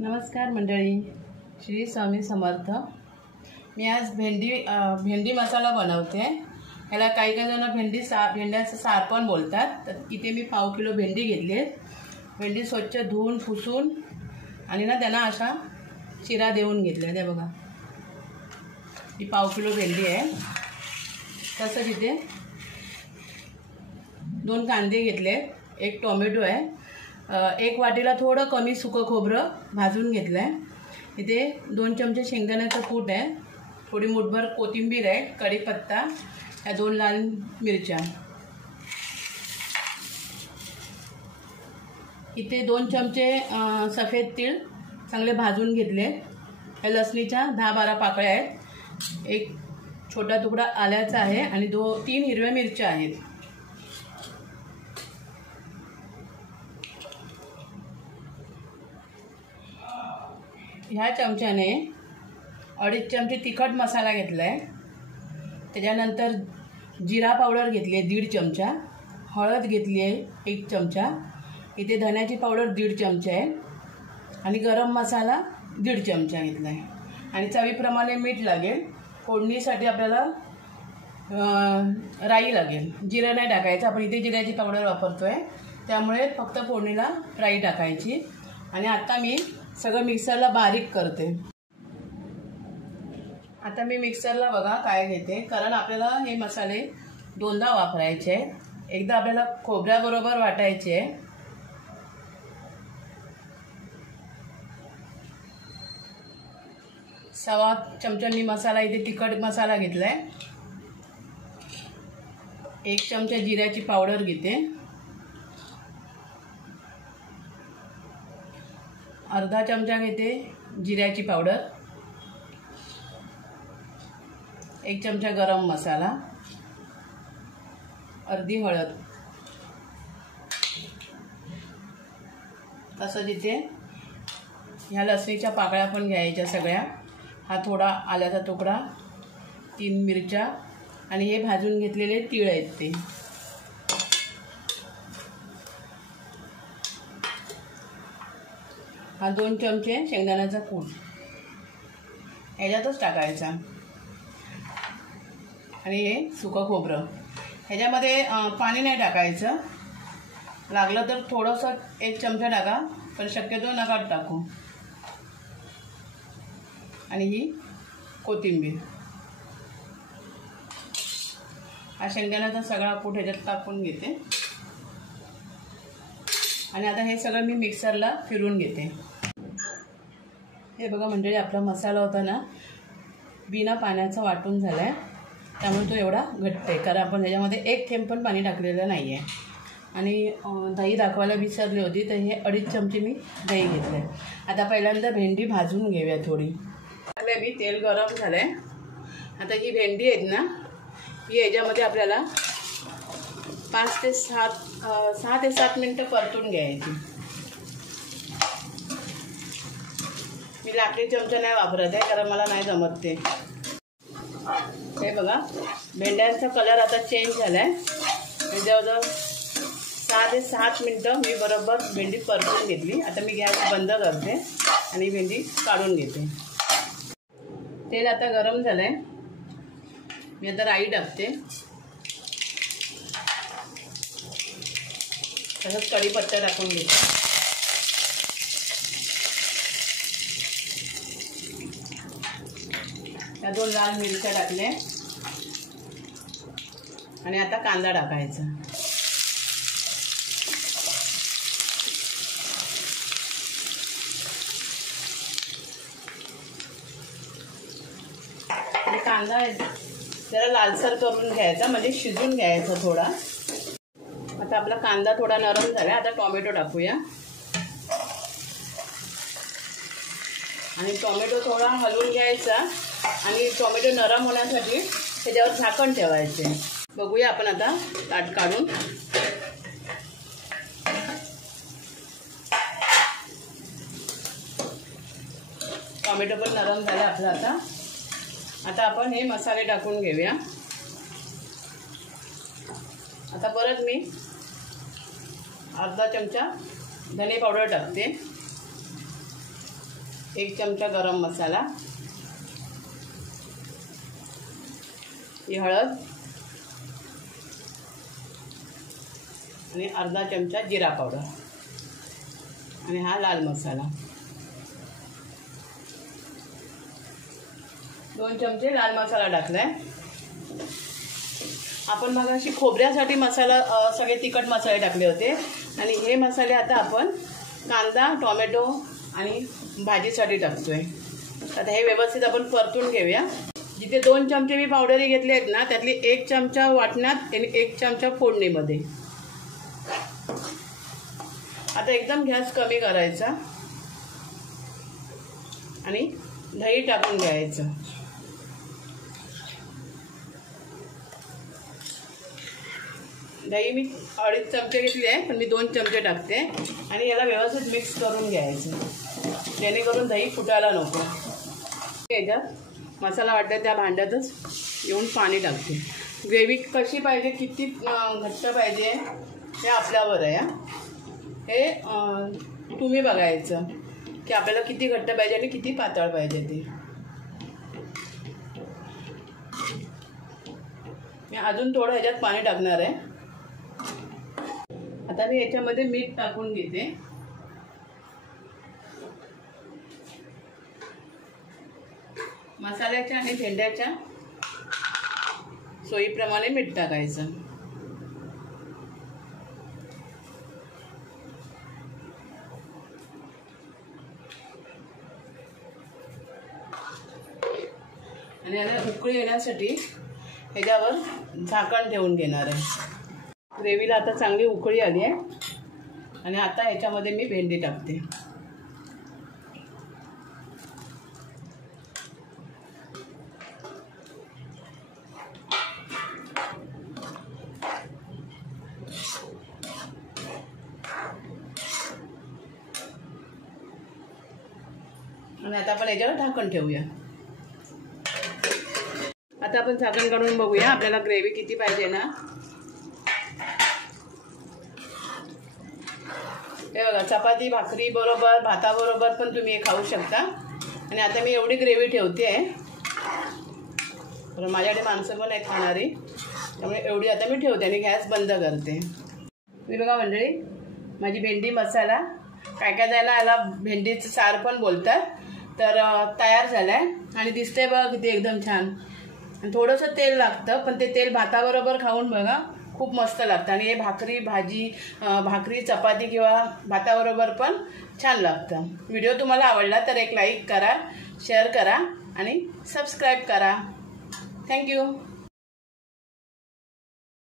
नमस्कार मंडळी, श्री स्वामी समर्थ। मी आज भेंडी मसाला बनवते। ह्याला काही जण भेंड्याचं सार पण बोलतात। तर इथे मी पाव किलो भेंडी घेतली। भेंडी स्वच्छ धुवून पुसून आणि ना त्यांना अशा चिरा देऊन घेतल्या। ते बघा, ही पाव किलो भेंडी आहे। तसंच इथे 2 कांदे घेतले, 1 टोमॅटो आहे, 1 वाटीला थोडं कमी सुकं खोबरं भाजून घेतलं आहे। इथे 2 चमचे शेंगदाण्याचं कूट आहे, थोडी मुठभर कोथिंबीर आहे, कढीपत्ता, ह्या 2 लाल मिरच्या। इथे 2 चमचे सफेद तीळ चांगले भाजून घेतले। ह्या लसणीच्या 10-12 पाकळ्या आहेत, 1 छोटा तुकडा आल्याचा आहे आणि 3 हिरव्या मिरच्या आहेत। ह्या चमच्याने 2.5 चमचे तिखट मसाला घेतला आहे। त्याच्यानंतर जिरा पावडर घेतली आहे 1.5 चमचा, हळद घेतली आहे 1 चमचा, इथे धण्याची पावडर 1.5 चमचा आहे आणि गरम मसाला 1.5 चमचा घेतला आहे आणि चवीप्रमाणे मीठ लागेल। फोडणीसाठी आपल्याला राई लागेल, जिरं नाही टाकायचं, आपण इथे जिऱ्याची पावडर वापरतोय त्यामुळे फक्त फोडणीला राई टाकायची। आणि आता मी सगळं मिक्सरला बारीक करते। आता मी मिक्सरला बघा काय घेते, कारण आपल्याला हे मसाले 2दा वापरायचे। एकदा आपल्याला खोबऱ्याबरोबर वाटायचे, सवा चमचा मी मसाला इथे तिखट मसाला घेतलाय, 1 चमचा जिऱ्याची पावडर घेते, अर्धा चमचा घेते जिऱ्याची पावडर, 1 चमचा गरम मसाला, अर्धी हळद। तसंच इथे ह्या लसणीच्या पाकळ्या पण घ्यायच्या सगळ्या, हा थोडा आल्याचा तुकडा, 3 मिरच्या आणि हे भाजून घेतलेले तीळ आहेत ते। हा 2 चमचे शेंगदाण्याचा कूट ह्याच्यातच टाकायचा आणि हे सुकं खोबरं। ह्याच्यामध्ये पाणी नाही टाकायचं, लागलं तर थोडंसं 1 चमचा टाका, पण शक्यतो नका टाकू। आणि ही कोथिंबीर, हा शेंगदाण्याचा सगळा कूट ह्याच्यात टाकून घेते आणि आता हे सगळं मी मिक्सरला फिरून घेते। हे बघा मंडळी, आपला मसाला होता ना बिना पाण्याचा वाटून झाला आहे, त्यामुळे तो एवढा घट्ट आहे, कारण आपण ह्याच्यामध्ये 1 थेंब पण पाणी टाकलेलं नाही आहे। आणि दही दाखवायला विसरली होती, तर हे 2.5 चमचे मी दही घेतलं आहे। आता पहिल्यांदा भेंडी भाजून घेऊया थोडी। टाकलं मी, तेल गरम झालं आहे। आता ही भेंडी आहेत ना, ही ह्याच्यामध्ये आपल्याला 6 ते 7 मिनटं परतून घ्यायची। मी लाकडी चमचा नाही वापरत आहे, कारण मला नाही जमत ते। हे बघा, भेंड्यांचा कलर आता चेंज झाला आहे। जवळजवळ 6 ते 7 मिनटं मी बरोबर भेंडी परतून घेतली। आता मी गॅस बंद करते आणि भेंडी काढून घेते। तेल आता गरम झालं आहे, मी आता राई टाकते, तसंच कढीपत्ता टाकून घेते। त्या 2 लाल मिरच्या टाकल्या आणि आता कांदा टाकायचा। आणि कांदा जरा लालसर करून घ्यायचा, म्हणजे शिजून घ्यायचा थोडा। आता आपला कांदा थोडा नरम झाला, आता टोमॅटो टाकूया आणि टोमॅटो थोडा हलवून घ्यायचा आणि टोमॅटो नरम होण्यासाठी त्याच्यावर झाकण ठेवायचे। बघूया आपण आता ताट काढून। टोमॅटो पण नरम झाला आपला। आता आपण हे मसाले टाकून घेऊया। आता परत मी अर्धा चमचा धने पावडर टाकते, 1 चमचा गरम मसाला, ही हळद आणि अर्धा चमचा जिरा पावडर आणि हा लाल मसाला, 2 चमचे लाल मसाला टाकलाय आपण. मगाशी खोबऱ्यासाठी मसाला सगळे तिखट मसाले टाकले होते आणि हे मसाले आता आपण कांदा, टोमॅटो आणि भाजीसाठी टाकतोय. आता हे व्यवस्थित आपण परतून घेऊया. जिथे 2 चमचे मी पावडरी घेतले आहेत ना, त्यातली 1 चमचा वाटण्यात आणि 1 चमचा फोडणीमध्ये. आता एकदम गॅस कमी करायचा आणि दही टाकून घ्यायचं. दही मी 2.5 चमचे घेतली आहे, पण मी 2 चमचे टाकते आणि याला व्यवस्थित मिक्स करून घ्यायचं, जेणेकरून दही फुटायला नको. याच्यात मसाला वाटतं त्या भांड्यातच येऊन पाणी टाकते. ग्रेव्ही कशी पाहिजे, किती घट्ट पाहिजे हे आपल्यावर आहे. हे तुम्ही बघायचं की आपल्याला किती घट्ट पाहिजे आणि किती पातळ पाहिजे ते. मी अजून थोडं ह्याच्यात पाणी टाकणार आहे. आता मी याच्यामध्ये मीठ टाकून घेते. मसाल्याच्या आणि भेंड्याच्या सोयीप्रमाणे मीठ टाकायचं. आणि याला उकळी येण्यासाठी ह्याच्यावर झाकण ठेवून घेणार आहे. ग्रेव्हीला आता चांगली उकळी आली आहे आणि आता ह्याच्यामध्ये मी भेंडी टाकते. आणि आता आपण याच्यावर झाकण ठेवूया. आता आपण झाकण काढून बघूया आपल्याला ग्रेव्ही किती पाहिजे ना. हे बघा, चपाती भाकरी बरोबर, भाताबरोबर पण तुम्ही हे खाऊ शकता. आणि आता मी एवढी ग्रेव्ही ठेवते आहे, तर माझ्याकडे माणसं पण आहेत खाणारी, त्यामुळे एवढी आता मी ठेवते आणि गॅस बंद करते. मी बघा मंडळी, माझी भेंडी मसाला, काय काय जायला याला भेंडीचं सार पण बोलतात, तर तयार झाला आहे. आणि दिसतंय बघा किती एकदम छान. आणि थोडंसं तेल लागतं, पण ते तेल भाताबरोबर खाऊन बघा, खूप मस्त लागतं. आणि हे भाकरी, भाजी, भाकरी, चपाती किंवा भाताबरोबर पण छान लागतं. व्हिडिओ तुम्हाला आवडला तर एक लाईक करा, शेअर करा आणि सबस्क्राईब करा. थँक्यू.